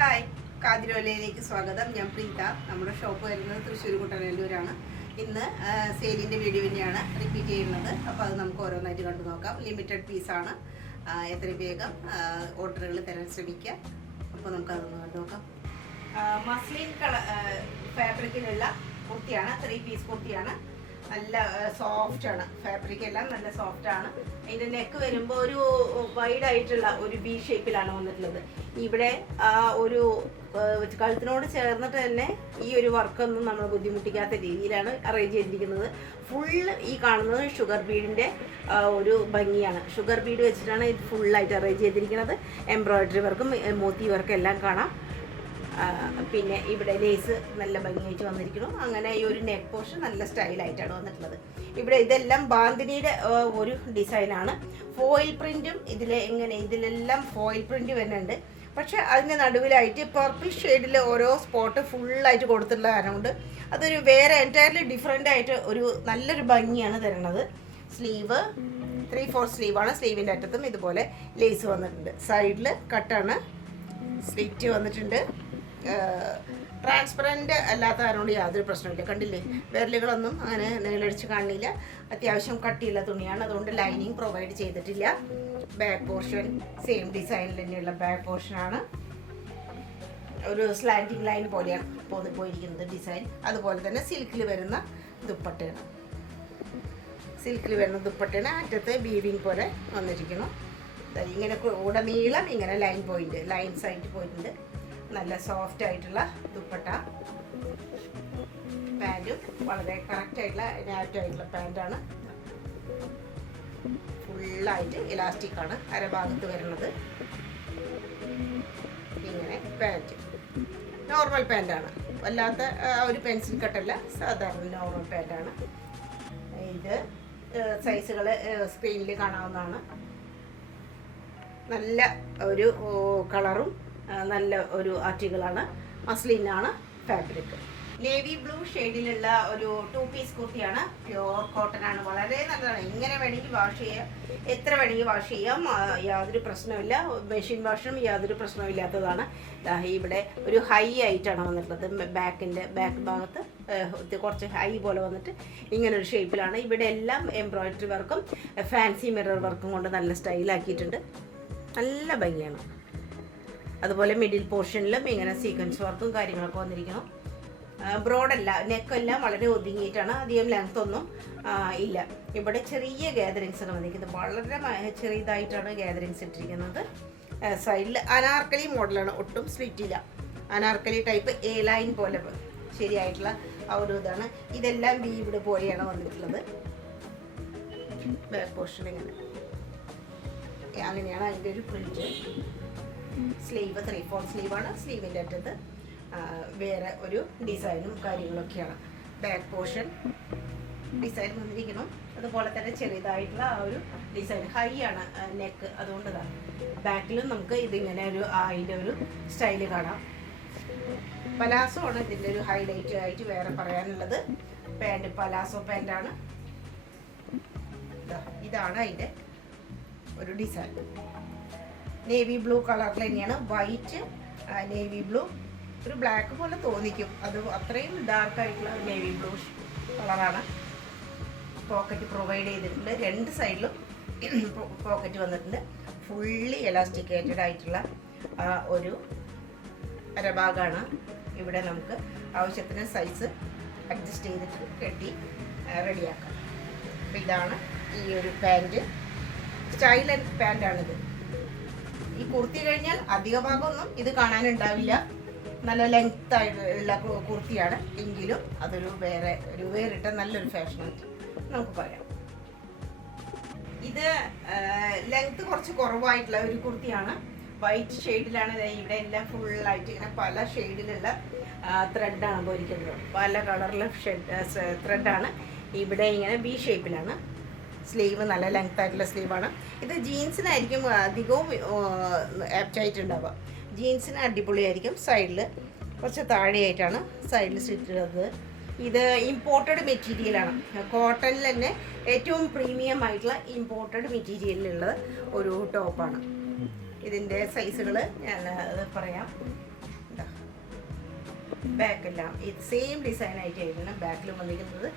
Hi, കാതിരോലയിലേക്ക് സ്വാഗതം. ഞാൻ പ്രീത. നമ്മുടെ ഷോപ്പ് വരുന്നത് തൃശ്ശൂർ കുട്ടനല്ലൂരാണ്. ഇന്ന് സെയിലിൻ്റെ വീഡിയോ തന്നെയാണ് റിപ്പീറ്റ് ചെയ്യുന്നത്. അപ്പോൾ അത് നമുക്ക് ഓരോന്നായിട്ട് കണ്ടു നോക്കാം. ലിമിറ്റഡ് പീസാണ്. എത്രയും വേഗം ഓർഡറുകൾ തരാൻ ശ്രമിക്കുക. അപ്പോൾ നമുക്കതൊന്ന് കണ്ടു നോക്കാം. മസ്ലിൻ ഫാബ്രിക്കിലുള്ള കുർത്തിയാണ്. 3 പീസ് കുർത്തിയാണ്. നല്ല സോഫ്റ്റാണ്. ഫാബ്രിക് എല്ലാം നല്ല സോഫ്റ്റാണ്. അതിൻ്റെ നെക്ക് വരുമ്പോൾ ഒരു വൈഡ് ആയിട്ടുള്ള ഒരു ബി ഷേപ്പിലാണ് വന്നിട്ടുള്ളത്. ഇവിടെ ഒരു കഴുത്തിനോട് ചേർന്നിട്ട് തന്നെ ഈ ഒരു വർക്കൊന്നും നമ്മൾ ബുദ്ധിമുട്ടിക്കാത്ത രീതിയിലാണ് അറേഞ്ച് ചെയ്തിരിക്കുന്നത്. ഫുള്ള് ഈ കാണുന്നത് ഷുഗർ ബീഡിൻ്റെ ഒരു ഭംഗിയാണ്. ഷുഗർ ബീഡ് വെച്ചിട്ടാണ് ഇത് ഫുള്ളായിട്ട് അറേഞ്ച് ചെയ്തിരിക്കുന്നത്. എംബ്രോയിഡറി വർക്കും മോത്തി വർക്കും എല്ലാം കാണാം. പിന്നെ ഇവിടെ ലേസ് നല്ല ഭംഗിയായിട്ട് വന്നിരിക്കുന്നു. അങ്ങനെ ഈ ഒരു നെക്ക് പോർഷൻ നല്ല സ്റ്റൈലായിട്ടാണ് വന്നിട്ടുള്ളത്. ഇവിടെ ഇതെല്ലാം ബാന്തിനിയുടെ ഒരു ഡിസൈനാണ്. ഫോയിൽ പ്രിൻറ്റും ഇതിലെല്ലാം ഫോയിൽ പ്രിൻറ്റ് വരുന്നുണ്ട്. പക്ഷെ അതിൻ്റെ നടുവിലായിട്ട് പർപ്പിൾ ഷെയ്ഡിൽ ഓരോ സ്പോട്ട് ഫുള്ളായിട്ട് കൊടുത്തിട്ടുള്ള കാരണം അതൊരു വേറെ എൻറ്റയർലി ഡിഫറെൻ്റ് ആയിട്ട് ഒരു നല്ലൊരു ഭംഗിയാണ് തരുന്നത്. സ്ലീവ് 3/4 സ്ലീവാണ്. സ്ലീവിൻ്റെ അറ്റത്തും ഇതുപോലെ ലേസ് വന്നിട്ടുണ്ട്. സൈഡിൽ കട്ടാണ്. സ്ലിറ്റ് വന്നിട്ടുണ്ട്. ട്രാൻസ്പെറൻറ്റ് അല്ലാത്ത കാരണം യാതൊരു പ്രശ്നമില്ല. കണ്ടില്ലേ, വിരലുകളൊന്നും അങ്ങനെ നീളടിച്ച് കാണില്ല. അത്യാവശ്യം കട്ടിയുള്ള തുണിയാണ്. അതുകൊണ്ട് ലൈനിങ് പ്രൊവൈഡ് ചെയ്തിട്ടില്ല. ബാക്ക് പോർഷൻ സെയിം ഡിസൈനിൽ തന്നെയുള്ള ബാക്ക് പോർഷനാണ്. ഒരു സ്ലാൻഡിങ് ലൈൻ പോലെയാണ് പോയിരിക്കുന്നത് ഡിസൈൻ. അതുപോലെ തന്നെ സിൽക്കിൽ വരുന്ന ദുപ്പട്ടയാണ്. അറ്റത്ത് വീവിങ് പോലെ വന്നിരിക്കുന്നു. ഇങ്ങനെ ഉടനീളം ഇങ്ങനെ ലൈൻസ് ആയിട്ട് പോയിട്ടുണ്ട്. നല്ല സോഫ്റ്റ് ആയിട്ടുള്ള ദുപ്പട്ട. പാൻറ്റും വളരെ കറക്റ്റായിട്ടുള്ള ആയിട്ടുള്ള പാൻറ്റാണ്. ഫുള്ളായിട്ട് ഇലാസ്റ്റിക്കാണ് അരഭാഗത്ത് വരുന്നത്. ഇങ്ങനെ പാൻറ്റ് നോർമൽ പാൻറ്റാണ്. വല്ലാത്ത ഒരു പെൻസിൽ കട്ടല്ല, സാധാരണ നോർമൽ പാൻറ്റാണ്. ഇത് സൈസുകൾ സ്ക്രീനിൽ കാണാവുന്നതാണ്. നല്ല ഒരു കളറും നല്ല ഒരു ആർട്ടിക്കിളാണ്. മസ്ലിനാണ് ഫാബ്രിക്. നേവി ബ്ലൂ ഷെയ്ഡിലുള്ള ഒരു 2 പീസ് കുർത്തിയാണ്. പ്യുവർ കോട്ടൺ ആണ്. വളരെ നല്ലതാണ്. എങ്ങനെ വേണമെങ്കിൽ വാഷ് ചെയ്യാം, എത്ര വേണമെങ്കിൽ വാഷ് ചെയ്യാം. യാതൊരു പ്രശ്നമില്ല. മെഷീൻ വാഷും യാതൊരു പ്രശ്നമില്ലാത്തതാണ്. ഇവിടെ ഒരു ഹൈ ആയിട്ടാണ് വന്നിട്ടുള്ളത്. ബാക്ക് ഭാഗത്ത് കുറച്ച് ഹൈ പോലെ വന്നിട്ട് ഇങ്ങനൊരു ഷേപ്പിലാണ്. ഇവിടെ എല്ലാം എംബ്രോയിഡറി വർക്കും ഫാൻസി മിറർ വർക്കും കൊണ്ട് നല്ല സ്റ്റൈലാക്കിയിട്ടുണ്ട്. നല്ല ഭംഗിയാണ്. അതുപോലെ മിഡിൽ പോർഷനിലും ഇങ്ങനെ സീക്വൻസ് വർക്കും കാര്യങ്ങളൊക്കെ വന്നിരിക്കണം. ബ്രോഡല്ല, നെക്കെല്ലാം വളരെ ഒതുങ്ങിയിട്ടാണ്. അധികം ലെങ്ത് ഒന്നും ഇല്ല. ഇവിടെ ചെറിയ ഗ്യാതറിങ്സ് ഒക്കെ വന്നിരിക്കുന്നത്. വളരെ ചെറിയതായിട്ടാണ് ഗ്യാതറിങ്സ് ഇട്ടിരിക്കുന്നത്. സൈഡിൽ അനാർക്കലി മോഡലാണ്. ഒട്ടും സ്ലിറ്റില്ല. അനാർക്കലി ടൈപ്പ് എ ലൈൻ പോലെ ശരിയായിട്ടുള്ള ആ ഒരു ഇതാണ്. ഇതെല്ലാം വീവിടെ പോലെയാണ് വന്നിട്ടുള്ളത്. ബാക്ക് പോർഷൻ ഇങ്ങനെ അങ്ങനെയാണ് അതിൻ്റെ ഒരു പ്രിന്റ്. സ്ലീവ് 3/4 സ്ലീവാണ്. സ്ലീവിൻ്റെ അറ്റത്ത് വേറെ ഒരു ഡിസൈനും കാര്യങ്ങളൊക്കെയാണ്. ബാക്ക് പോർഷൻ ഡിസൈൻ വന്നിരിക്കണം. അതുപോലെ തന്നെ ചെറിയതായിട്ടുള്ള ആ ഒരു ഡിസൈൻ. ഹൈ ആണ് നെക്ക്. അതുകൊണ്ട് ബാക്കിലും നമുക്ക് ഇതിങ്ങനെ അതിൻ്റെ ഒരു സ്റ്റൈല് കാണാം. പലാസോ ആണ് ഇതിൻ്റെ ഒരു ഹൈലൈറ്റ് ആയിട്ട് വേറെ പറയാനുള്ളത്. പാൻറ് പലാസോ പാൻറ്റാണ്. ഇതാണ് അതിൻ്റെ ഒരു ഡിസൈൻ. നേവി ബ്ലൂ കളറിൽ തന്നെയാണ്. വൈറ്റ്, നേവി ബ്ലൂ, ഒരു ബ്ലാക്ക് പോലെ തോന്നിക്കും. അത് അത്രയും ഡാർക്കായിട്ടുള്ള നേവി ബ്ലൂ കളറാണ്. പോക്കറ്റ് പ്രൊവൈഡ് ചെയ്തിട്ടുണ്ട്. 2 സൈഡിലും പോക്കറ്റ് വന്നിട്ടുണ്ട്. ഫുള്ളി എലാസ്റ്റിക്കേറ്റഡ് ആയിട്ടുള്ള ഒരു അരഭാഗമാണ്. ഇവിടെ നമുക്ക് ആവശ്യത്തിന് സൈസ് അഡ്ജസ്റ്റ് ചെയ്തിട്ട് കെട്ടി റെഡിയാക്കാം. അപ്പോൾ ഇതാണ് ഈ ഒരു പാൻറ്റ്. Style and പാൻറ്റാണിത്. ഈ കുർത്തി കഴിഞ്ഞാൽ അധിക ഭാഗമൊന്നും ഇത് കാണാനുണ്ടാവില്ല. നല്ല ലെങ്ത് ആയിട്ടുള്ള കുർത്തിയാണ്. എങ്കിലും അതൊരു വേറിട്ട നല്ലൊരു ഫാഷനായിട്ട് നമുക്ക് പറയാം. ഇത് ലെങ്ത് കുറച്ച് കുറവായിട്ടുള്ള ഒരു കുർത്തിയാണ്. വൈറ്റ് ഷെയ്ഡിലാണ്. ഇവിടെ എല്ലാം ഫുള്ളായിട്ട് ഇങ്ങനെ പല ഷെയ്ഡിലുള്ള ത്രെഡാണ് പോയിരിക്കുന്നത്. പല കളറിലെ ത്രെഡാണ്. ഇവിടെ ഇങ്ങനെ ബി ഷേപ്പിലാണ്. സ്ലീവ് നല്ല ലെങ്ത് ആയിട്ടുള്ള സ്ലീവാണ്. ഇത് ജീൻസിനായിരിക്കും അധികവും ആപ്റ്റായിട്ടുണ്ടാവുക. ജീൻസിന് അടിപൊളിയായിരിക്കും. സൈഡിൽ കുറച്ച് താഴെയായിട്ടാണ് സൈഡിൽ സ്റ്റിച്ചിട്ടുള്ളത്. ഇത് ഇമ്പോർട്ടഡ് മെറ്റീരിയലാണ്. കോട്ടണിൽ തന്നെ ഏറ്റവും പ്രീമിയം ആയിട്ടുള്ള ഇമ്പോർട്ടഡ് മെറ്റീരിയലിലുള്ള ഒരു ടോപ്പാണ്. ഇതിൻ്റെ സൈസുകൾ ഞാൻ പറയാം. ബാക്കെല്ലാം ഇത് സെയിം ഡിസൈൻ ആയിട്ടായിരുന്നു ബാക്കിൽ വന്നിരിക്കുന്നത്.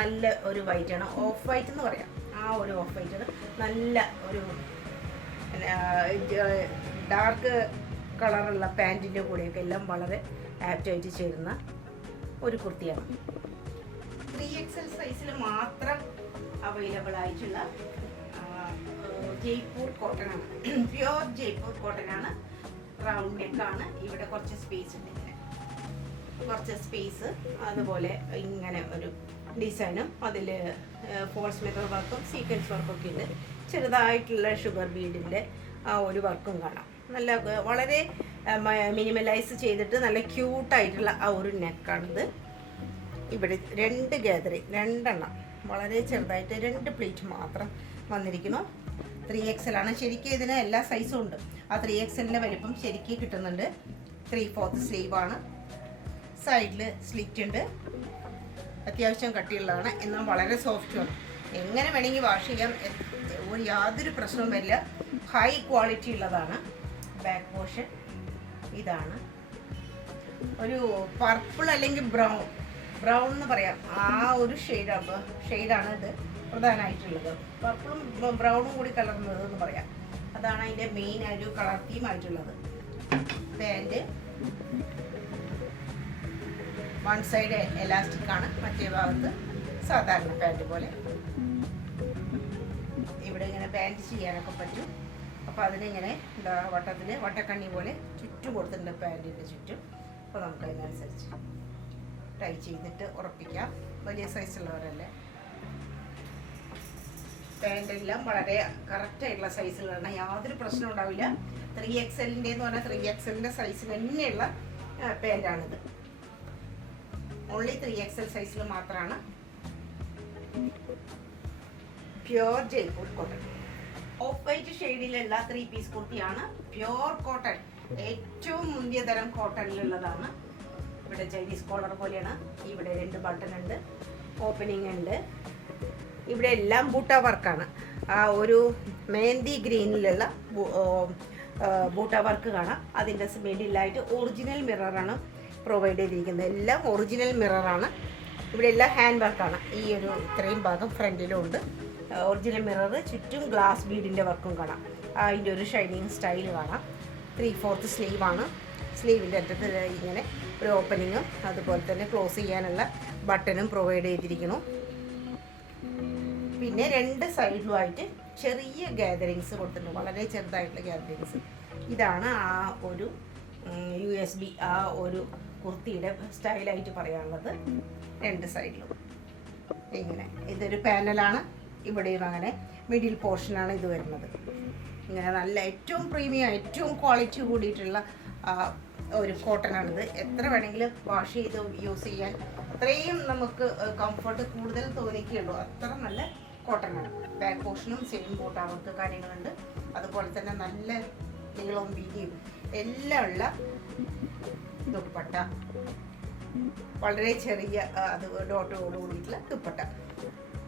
നല്ല ഒരു വൈറ്റാണ്, ഓഫ് വൈറ്റ് എന്ന് പറയാം. ആ ഒരു ഓഫ് വൈറ്റ് നല്ല ഒരു ഡാർക്ക് കളറുള്ള പാൻറ്റിൻ്റെ കൂടെയൊക്കെ എല്ലാം വളരെ ആപ്റ്റായിട്ട് ചേരുന്ന ഒരു കുർത്തിയാണ്. 3XL സൈസിൽ മാത്രം അവൈലബിൾ ആയിട്ടുള്ള ജയ്പൂർ കോട്ടൺ ആണ്, പ്യുവർ ജയ്പൂർ കോട്ടൺ ആണ്. റൗണ്ട് നെക്കാണ്, ഇവിടെ കുറച്ച് സ്പേസ് ഉണ്ട്, ഇങ്ങനെ കുറച്ച് സ്പേസ്, അതുപോലെ ഇങ്ങനെ ഒരു ഡിസൈനും അതിൽ ഫോൾസ് മിറർ വർക്കും സീക്വൻസ് വർക്കും ഒക്കെ ഉണ്ട്. ചെറുതായിട്ടുള്ള ഷുഗർ ബീഡിൻ്റെ ആ ഒരു വർക്കും കാണാം. നല്ല വളരെ മിനിമലൈസ് ചെയ്തിട്ട് നല്ല ക്യൂട്ടായിട്ടുള്ള ആ ഒരു നെക്കാണിത്. ഇവിടെ 2 ഗാദറിങ്, 2 എണ്ണം വളരെ ചെറുതായിട്ട് 2 പ്ലേറ്റ് മാത്രം വന്നിരിക്കുന്നു. 3XL ആണ്. ശരിക്കും ഇതിന് എല്ലാ സൈസും ഉണ്ട്. ആ 3XLൻ്റെ വലിപ്പം ശരിക്കും കിട്ടുന്നുണ്ട്. 3/4 സ്ലീവാണ്. സൈഡിൽ സ്ലിറ്റ് ഉണ്ട്. അത്യാവശ്യം കട്ടിയുള്ളതാണ്, എന്നാൽ വളരെ സോഫ്റ്റുമാണ്. എങ്ങനെ വേണമെങ്കിൽ വാഷ് ചെയ്യാൻ യാതൊരു പ്രശ്നവും വരില്ല. ഹൈ ക്വാളിറ്റി ഉള്ളതാണ്. ബാക്ക് പോർഷൻ ഇതാണ്. ഒരു പർപ്പിൾ അല്ലെങ്കിൽ ബ്രൗൺ എന്ന് പറയാം, ആ ഒരു ഷെയ്ഡാണ് ഇത് പ്രധാനമായിട്ടുള്ളത്. പർപ്പിളും ബ്രൗണും കൂടി കലർന്നത് എന്ന് പറയാം. അതാണ് അതിൻ്റെ മെയിൻ ഒരു കളർ തീം ആയിട്ടുള്ളത്. പാൻറ് വൺ സൈഡ് എലാസ്റ്റിക് ആണ്, മറ്റേ ഭാഗത്ത് സാധാരണ പാൻറ് പോലെ. ഇവിടെ ഇങ്ങനെ പാൻറ് ചെയ്യാനൊക്കെ പറ്റും. അപ്പോൾ അതിനിങ്ങനെ എന്താ വട്ടക്കണ്ണി പോലെ ചുറ്റും കൊടുത്തിട്ടുണ്ട് പാൻറ്റിൻ്റെ ചുറ്റും. അപ്പോൾ നമുക്ക് അതിനനുസരിച്ച് ടൈ ചെയ്തിട്ട് ഉറപ്പിക്കാം. വലിയ സൈസുള്ളവരല്ലേ. പാൻറ്റെല്ലാം വളരെ കറക്റ്റായിട്ടുള്ള സൈസിലാണ്, യാതൊരു പ്രശ്നം ഉണ്ടാവില്ല. 3XLൻ്റെ എന്ന് പറഞ്ഞാൽ 3XLൻ്റെ സൈസിൽ തന്നെയുള്ള പാൻറ്റാണിത്. ഓൺലി 3XL സൈസിൽ മാത്രമാണ്. Pure Jaipur cotton, off white ഷെയ്ഡിലുള്ള 3 പീസ് കുർത്തിയാണ്. പ്യുവർ കോട്ടൺ, ഏറ്റവും മുന്തിയ തരം കോട്ടണിലുള്ളതാണ്. ഇവിടെ ചൈനീസ് കോളർ പോലെയാണ്. ഇവിടെ 2 ബട്ടൺ ഉണ്ട്, ഓപ്പണിംഗ് ഉണ്ട്. ഇവിടെ എല്ലാം ബൂട്ട വർക്കാണ്. ആ ഒരു മെഹന്തി ഗ്രീനിലുള്ള ബൂട്ട വർക്ക് കാണാം. അതിൻ്റെ മിഡിലായിട്ട് ഒറിജിനൽ മിററാണ് പ്രൊവൈഡ് ചെയ്തിരിക്കുന്നത്. എല്ലാം ഒറിജിനൽ മിററാണ്. ഇവിടെ എല്ലാം ഹാൻഡ് വർക്കാണ്. ഈ ഒരു ഇത്രയും ഭാഗം ഫ്രണ്ടിലും ഉണ്ട് ഒറിജിനൽ മിറർ. ചുറ്റും ഗ്ലാസ് ബീഡിൻ്റെ വർക്കും കാണാം. അതിൻ്റെ ഒരു ഷൈനിങ് സ്റ്റൈൽ കാണാം. 3/4 സ്ലീവാണ്. സ്ലീവിൻ്റെ അറ്റത്ത് ഇങ്ങനെ ഒരു ഓപ്പണിങ്ങും അതുപോലെ തന്നെ ക്ലോസ് ചെയ്യാനുള്ള ബട്ടണും പ്രൊവൈഡ് ചെയ്തിരിക്കുന്നു. പിന്നെ 2 സൈഡിലുമായിട്ട് ചെറിയ ഗാദറിങ്സ് കൊടുത്തിട്ടുണ്ട്, വളരെ ചെറുതായിട്ടുള്ള ഗാദറിങ്സ്. ഇതാണ് ആ ഒരു USB ആ ഒരു കുർത്തിയുടെ സ്റ്റൈലായിട്ട് പറയാനുള്ളത്. 2 സൈഡിലും ഇങ്ങനെ ഇതൊരു പാനലാണ്. ഇവിടെയും അങ്ങനെ മിഡിൽ പോർഷനാണ് ഇത് വരുന്നത്. ഇങ്ങനെ നല്ല ഏറ്റവും പ്രീമിയം ഏറ്റവും ക്വാളിറ്റി കൂടിയിട്ടുള്ള ഒരു കോട്ടനാണിത്. എത്ര വേണമെങ്കിലും വാഷ് ചെയ്ത് യൂസ് ചെയ്യാൻ അത്രയും നമുക്ക് കംഫർട്ട് കൂടുതൽ തോന്നിക്കുകയുള്ളൂ. അത്ര നല്ല കോട്ടനാണ്. ബാക്ക് പോർഷനും സെയിം ബോട്ട് അവർക്ക് കാര്യങ്ങളുണ്ട്. അതുപോലെ തന്നെ നല്ല നീളവും വീതിയും എല്ലാം ഉള്ള ദുപ്പട്ട, വളരെ ചെറിയ അത് ഡോട്ടോട് കൂടിയിട്ടുള്ള ദുപ്പട്ട.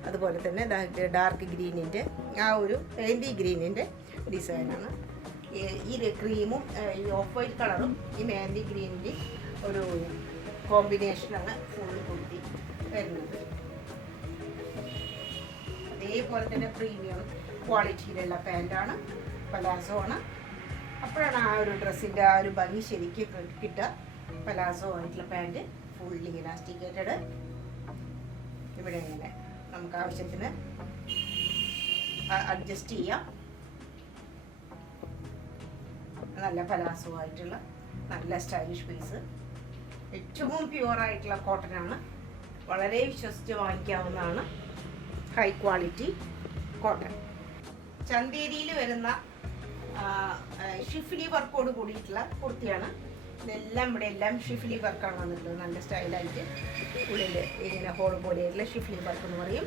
അതുപോലെ തന്നെ ഡാർക്ക് ഗ്രീനിൻ്റെ ആ ഒരു മെഹന്തി ഗ്രീനിൻ്റെ ഡിസൈനാണ്. ഈ ക്രീമും ഈ ഓഫ് വൈറ്റ് കളറും ഈ മെഹന്തി ഗ്രീനിൻ്റെ ഒരു കോമ്പിനേഷനാണ് ഫുൾ കുർത്തി വരുന്നത്. അതേപോലെ തന്നെ പ്രീമിയം ക്വാളിറ്റിയിലുള്ള പാൻറ്റാണ്, പലാസോ ആണ്. അപ്പോഴാണ് ആ ഒരു ഡ്രസ്സിൻ്റെ ആ ഒരു ഭംഗി ശരിക്കും കിട്ടുക. പലാസോ ആയിട്ടുള്ള പാൻറ്റ് ഫുള്ളി ഇലാസ്റ്റിക്കേറ്റഡ്. ഇവിടെ ഇങ്ങനെ നമുക്ക് ആവശ്യത്തിന് അഡ്ജസ്റ്റ് ചെയ്യാം. നല്ല പലാസോ ആയിട്ടുള്ള നല്ല സ്റ്റൈലിഷ് പീസ്. ഏറ്റവും പ്യുവറായിട്ടുള്ള കോട്ടനാണ്. വളരെ വിശ്വസിച്ച് വാങ്ങിക്കാവുന്നതാണ്. High quality cotton. ചന്തേരിയിൽ വരുന്ന ഷിഫ്ലി വർക്കോട് കൂടിയിട്ടുള്ള കുർത്തിയാണ്. ഇതെല്ലാം ഇവിടെ എല്ലാം ഷിഫ്ലി വർക്കാണ് വന്നിട്ടുള്ളത്. നല്ല സ്റ്റൈലായിട്ട് ഉള്ളിൽ ഇങ്ങനെ ഹോൾ പോലെയുള്ള ഷിഫ്ലി വർക്ക് എന്ന് പറയും.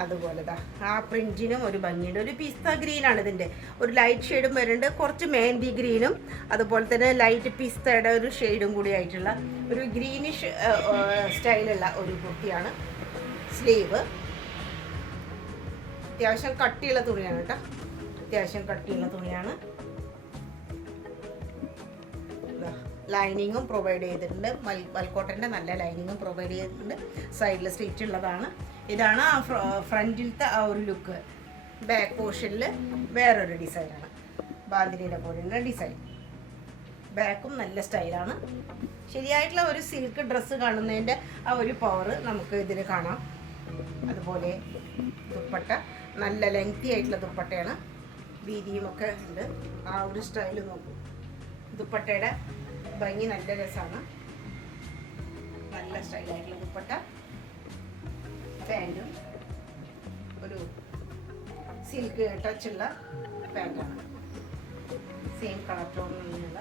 അതുപോലെ ആ പ്രിന്റിനും ഒരു ഭംഗിയുണ്ട്. ഒരു പിസ്ത ഗ്രീനാണ് ഇതിൻ്റെ. ഒരു ലൈറ്റ് ഷെയ്ഡും വരുന്നുണ്ട്, കുറച്ച് മെഹന്തി ഗ്രീനും അതുപോലെ തന്നെ ലൈറ്റ് പിസ്തയുടെ ഒരു ഷെയ്ഡും കൂടി ആയിട്ടുള്ള ഒരു ഗ്രീനിഷ് സ്റ്റൈലുള്ള ഒരു കുർത്തിയാണ്. സ്ലീവ് അത്യാവശ്യം കട്ടിയുള്ള തുണിയാണ് കേട്ടോ. അത്യാവശ്യം കട്ടിയുള്ള തുണിയാണ്. ലൈനിങ്ങും പ്രൊവൈഡ് ചെയ്തിട്ടുണ്ട്. മൽക്കോട്ടൻ്റെ നല്ല ലൈനിങ്ങും പ്രൊവൈഡ് ചെയ്തിട്ടുണ്ട്. സൈഡിൽ സ്ലിറ്റ് ഉള്ളതാണ്. ഇതാണ് ആ ഫ്രണ്ടിലത്തെ ആ ഒരു ലുക്ക്. ബാക്ക് പോർഷനിൽ വേറൊരു ഡിസൈനാണ്, ബാന്തിനിയുടെ പോലെയുള്ള ഡിസൈൻ. ബാക്കും നല്ല സ്റ്റൈലാണ്. ശരിയായിട്ടുള്ള ഒരു സിൽക്ക് ഡ്രസ്സ് കാണുന്നതിൻ്റെ ആ ഒരു പവർ നമുക്ക് ഇതിൽ കാണാം. അതുപോലെ ദുപ്പട്ട നല്ല ലെങ്തി ആയിട്ടുള്ള ദുപ്പട്ടയാണ്, വീതിയുമൊക്കെ ഉണ്ട്. ആ ഒരു സ്റ്റൈൽ നോക്കും. ദുപ്പട്ടയുടെ ഭംഗി നല്ല രസമാണ്. നല്ല സ്റ്റൈലായിട്ടുള്ള ദുപ്പട്ട. പാൻറ്റും ഒരു സിൽക്ക് ടച്ചുള്ള പാൻറ്റാണ്. സെയിം കളർ ടോണിലുള്ള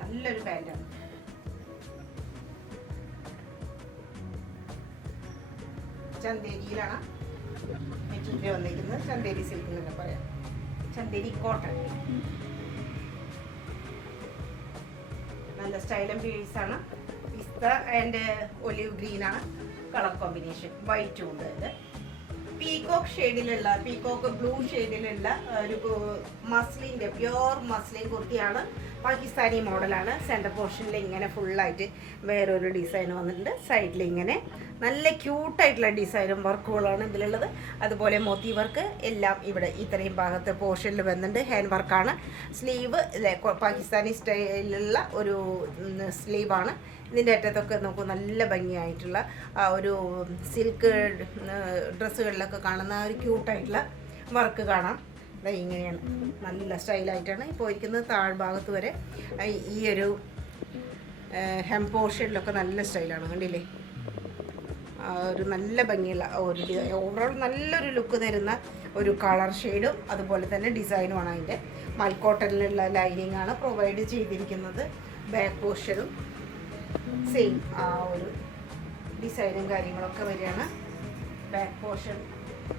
നല്ലൊരു പാൻറ്റാണ്. ചന്തേരിയിലാണ് മെറ്റീരിയൽ വന്നിരിക്കുന്നത്. ചന്തേരി സിൽക്ക് എന്നൊക്കെ പറയാം. ചന്തേരി കോട്ടൺ. നല്ല സ്റ്റൈലും പീസാണ്. പിസ്ത ആൻഡ് ഒലിവ് ഗ്രീനാണ് കളർ കോമ്പിനേഷൻ. വൈറ്റും ഉണ്ട്. ഇത് പീകോക്ക് ഷെയ്ഡിലുള്ള, പീകോക്ക് ബ്ലൂ ഷെയ്ഡിലുള്ള ഒരു മസ്ലിൻ്റെ പ്യുവർ മസ്ലിൻ കുർത്തിയാണ്. പാകിസ്ഥാനി മോഡലാണ്. സെൻറ്റർ പോർഷനിൽ ഇങ്ങനെ ഫുള്ളായിട്ട് വേറൊരു ഡിസൈൻ വന്നിട്ടുണ്ട്. സൈഡിൽ ഇങ്ങനെ നല്ല ക്യൂട്ടായിട്ടുള്ള ഡിസൈനും വർക്കുകളാണ് ഇതിലുള്ളത്. അതുപോലെ മോത്തി വർക്ക് എല്ലാം ഇവിടെ ഇത്രയും ഭാഗത്ത് പോർഷനിൽ വന്നിട്ടുണ്ട്. ഹാൻഡ് വർക്കാണ്. സ്ലീവ് പാകിസ്ഥാനി സ്റ്റൈലിലുള്ള ഒരു സ്ലീവാണ്. ഇതിൻ്റെ അറ്റത്തൊക്കെ നോക്കൂ, നല്ല ഭംഗിയായിട്ടുള്ള ആ ഒരു സിൽക്ക് ഡ്രസ്സുകളിലൊക്കെ കാണുന്ന ആ ഒരു ക്യൂട്ടായിട്ടുള്ള വർക്ക് കാണാം. ഇങ്ങനെയാണ് നല്ല സ്റ്റൈലായിട്ടാണ് ഇപ്പോൾ ഇരിക്കുന്നത്. താഴ്ഭാഗത്ത് വരെ ഈ ഒരു ഹെം പോർഷനിലൊക്കെ നല്ല സ്റ്റൈലാണ്. കണ്ടില്ലേ? ഒരു നല്ല ഭംഗിയുള്ള ഒരു ഓവറോൾ നല്ലൊരു ലുക്ക് തരുന്ന ഒരു കളർ ഷെയ്ഡും അതുപോലെ തന്നെ ഡിസൈനുമാണ്. അതിൻ്റെ മൽക്കോട്ടനിലുള്ള ലൈനിങ് ആണ് പ്രൊവൈഡ് ചെയ്തിരിക്കുന്നത്. ബാക്ക് പോർഷനും സെയിം ആ ഒരു ഡിസൈനും കാര്യങ്ങളൊക്കെ വരികയാണ്. ബാക്ക് പോർഷൻ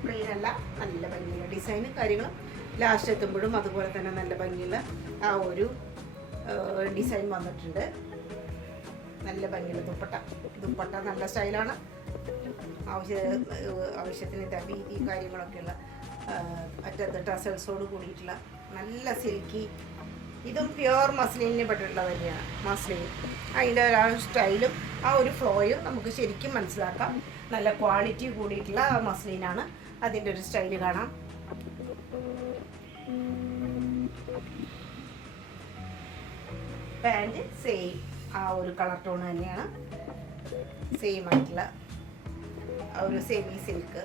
പ്ലെയിൻ അല്ല, നല്ല ഭംഗിയുള്ള ഡിസൈനും കാര്യങ്ങളും. ലാസ്റ്റ് എത്തുമ്പോഴും അതുപോലെ തന്നെ നല്ല ഭംഗിയുള്ള ആ ഒരു ഡിസൈൻ വന്നിട്ടുണ്ട്. നല്ല ഭംഗിയുള്ള ദുപ്പട്ട നല്ല സ്റ്റൈലാണ്. ആവശ്യത്തിന് വീതി കാര്യങ്ങളൊക്കെയുള്ള അറ്റത്ത് ടസൽസോട് കൂടിയിട്ടുള്ള നല്ല സിൽക്കി. ഇതും പ്യുവർ മസ്ലിനിനെ പെട്ടിട്ടുള്ള തന്നെയാണ്. മസ്ലിൻ അതിൻ്റെ ഒരു സ്റ്റൈലും ആ ഒരു ഫ്ലോയും നമുക്ക് ശരിക്കും മനസ്സിലാക്കാം. നല്ല ക്വാളിറ്റി കൂടിയിട്ടുള്ള ആ മസ്ലിനാണ്. അതിൻ്റെ ഒരു സ്റ്റൈല് കാണാം. പാൻറ് സെയിം ആ ഒരു കളർ ടോൺ തന്നെയാണ്. സെയിം ആയിട്ടുള്ള ആ ഒരു സെമി സിൽക്ക്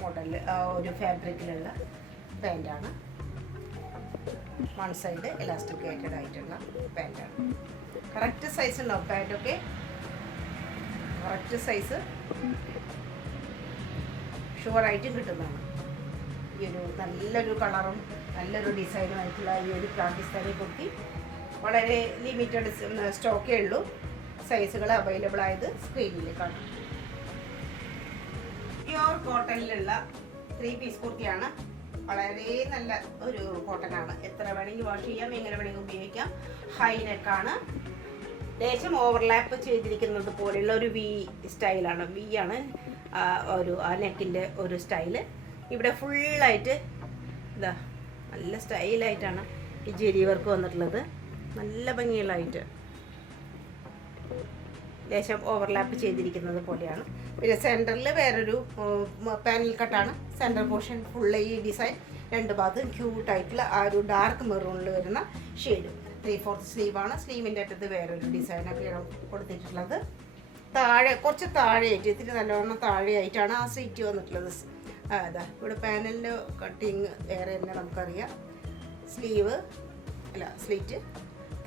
മോഡലിൽ ആ ഒരു ഫാബ്രിക്കിലുള്ള പാൻറ്റാണ്. വൺ സൈഡ് എലാസ്റ്റിക്കേറ്റഡ് ആയിട്ടുള്ള പാൻറ്റാണ്. കറക്റ്റ് സൈസ് ഉണ്ടാവും. പാൻറ്റൊക്കെ കറക്റ്റ് സൈസ് ഷുവറായിട്ടും കിട്ടുന്നതാണ്. ഈ ഒരു നല്ലൊരു കളറും നല്ലൊരു ഡിസൈനും ആയിട്ടുള്ള ഈ ഒരു പാകിസ്ഥാനി കുർത്തി വളരെ ലിമിറ്റഡ് സ്റ്റോക്കേ ഉള്ളൂ. സൈസുകൾ അവൈലബിൾ ആയത് സ്ക്രീനിൽ കാണാം. പ്യുവർ കോട്ടണിലുള്ള 3 പീസ് കുർത്തിയാണ്. വളരെ നല്ല ഒരു കോട്ടനാണ്. എത്ര വേണമെങ്കിൽ വാഷ് ചെയ്യാം, എങ്ങനെ വേണമെങ്കിൽ ഉപയോഗിക്കാം. ഹൈ നെക്കാണ്. ലേശം ഓവർലാപ്പ് ചെയ്തിരിക്കുന്നത് പോലെയുള്ള ഒരു വി സ്റ്റൈലാണ്. വി ആണ് ഒരു ആ നെക്കിൻ്റെ ഒരു സ്റ്റൈല്. ഇവിടെ ഫുള്ളായിട്ട് ഇതാ നല്ല സ്റ്റൈലായിട്ടാണ് ഈ ജെരി വർക്ക് വന്നിട്ടുള്ളത്. നല്ല ഭംഗിയുള്ളതായിട്ട് ലേശം ഓവർലാപ്പ് ചെയ്തിരിക്കുന്നത് പോലെയാണ്. പിന്നെ സെൻറ്ററിൽ വേറൊരു പാനൽ കട്ടാണ്. സെൻറ്റർ പോർഷൻ ഫുള്ള് ഈ ഡിസൈൻ രണ്ട് ഭാഗത്തും ക്യൂട്ടായിട്ടുള്ള ആ ഒരു ഡാർക്ക് മെറൂണിൽ വരുന്ന ഷെയ്ഡ്. 3/4 സ്ലീവാണ്. സ്ലീവിൻ്റെ അറ്റത്ത് വേറൊരു ഡിസൈനൊക്കെയാണ് കൊടുത്തിട്ടുള്ളത്. താഴെ കുറച്ച് താഴെയായിട്ട് ഇത്തിരി നല്ലവണ്ണം താഴെയായിട്ടാണ് ആ സ്ലിറ്റ് വന്നിട്ടുള്ളത്. അതാ ഇവിടെ പാനലിൻ്റെ കട്ടിങ് വേറെ തന്നെ നമുക്കറിയാം. സ്ലിറ്റ്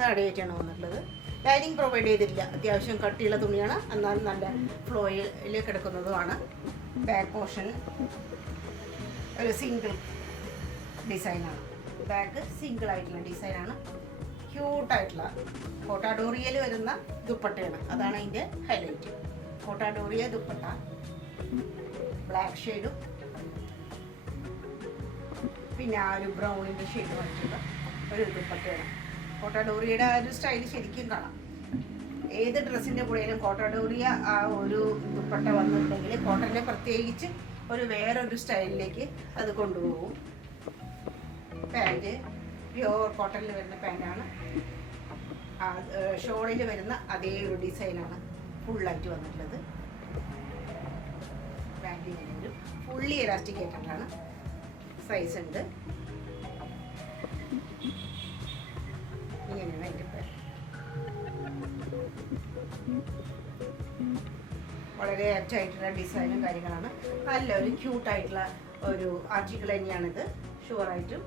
താഴെയായിട്ടാണ് വന്നിട്ടുള്ളത്. ലൈനിങ് പ്രൊവൈഡ് ചെയ്തിട്ടില്ല. അത്യാവശ്യം കട്ടിയുള്ള തുണിയാണ്, എന്നാലും നല്ല ഫ്ലോയിൽ കിടക്കുന്നതുമാണ്. ബാക്ക് പോർഷനിൽ ഒരു സിംഗിൾ ഡിസൈനാണ്. ബാക്ക് സിംഗിൾ ആയിട്ടുള്ള ഡിസൈനാണ്. ക്യൂട്ടായിട്ടുള്ള കോട്ടാഡോറിയയിൽ വരുന്ന ദുപ്പട്ടയാണ്. അതാണ് അതിൻ്റെ ഹൈലൈറ്റ്. കോട്ടാഡോറിയ ദുപ്പട്ട ബ്ലാക്ക് ഷെയ്ഡും പിന്നെ ആ ഒരു ബ്രൗണിൻ്റെ ഷെയ്ഡും ആയിട്ടുള്ള ഒരു ദുപ്പട്ടയാണ്. കോട്ടാഡോറിയയുടെ ആ ഒരു സ്റ്റൈൽ ശരിക്കും കാണാം. ഏത് ഡ്രസ്സിൻ്റെ കൂടെയും കോട്ടാഡോറിയ ആ ഒരു ദുപ്പട്ട വന്നിട്ടുണ്ടെങ്കിൽ കോട്ടൻ്റെ പ്രത്യേകിച്ച് ഒരു വേറൊരു സ്റ്റൈലിലേക്ക് അത് കൊണ്ടുപോകും. പാൻറ്റ് പ്യുവർ കോട്ടണിൽ വരുന്ന പാൻറ്റാണ്. ഷോളിൽ വരുന്ന അതേ ഒരു ഡിസൈനാണ് ഫുള്ളായിട്ട് വന്നിട്ടുള്ളത്. ബാക്കിൽ ഒരു ഫുള്ളി എലാസ്റ്റിക് ആയിട്ടാണ്. സൈസ് ഉണ്ട്. ഇങ്ങനെയാണ് അതിൻ്റെ പേര്. വളരെ ആപ്റ്റായിട്ടുള്ള ഡിസൈനും കാര്യങ്ങളാണ്. നല്ലൊരു ക്യൂട്ടായിട്ടുള്ള ഒരു ആർട്ടിക്കിൾ തന്നെയാണിത്. ഷുവറായിട്ടും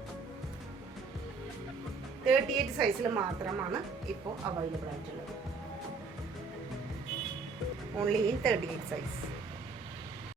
38 സൈസിൽ മാത്രമാണ് ഇപ്പോൾ അവൈലബിൾ ആയിട്ടുള്ളത്. Only in 38 size.